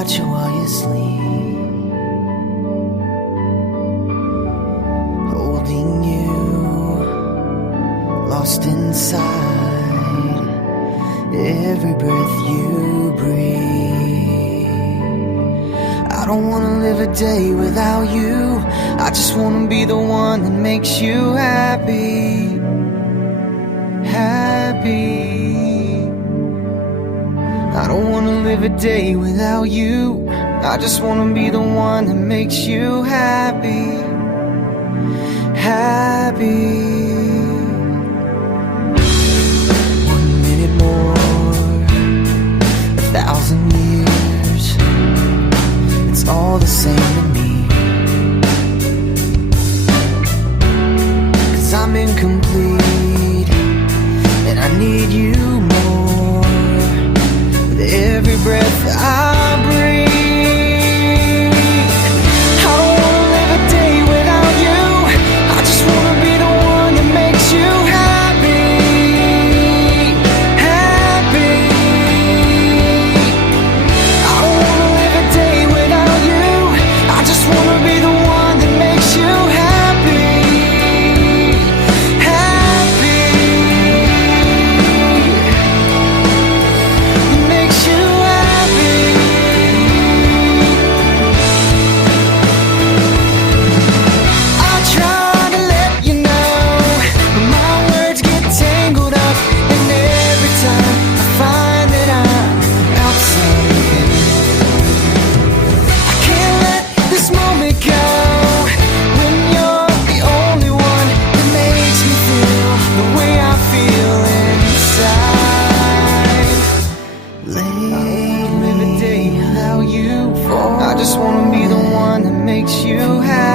watch you while you sleep, holding you, lost inside every breath you breathe. I don't wanna live a day without you. I just wanna be the one that makes you happy, happy. I don't wanna live a day without you. I just wanna be the one that makes you happy, happy. 1 minute more, 1,000 years, it's all the same to me. 'Cause I'm incomplete and I need you more with every breath I breathe. I don't wanna live a day without you. I just wanna be the one that makes you happy, happy. I don't wanna live a day without you. I just wanna be the one that makes you happy, happy. That makes you happy. I try to let you know, but my words get tangled up, and every time I find that I'm outside again. I can't let this moment go when you're the only one that makes me feel the way I feel inside. Live a day without you. I just wanna be the one that makes you happy.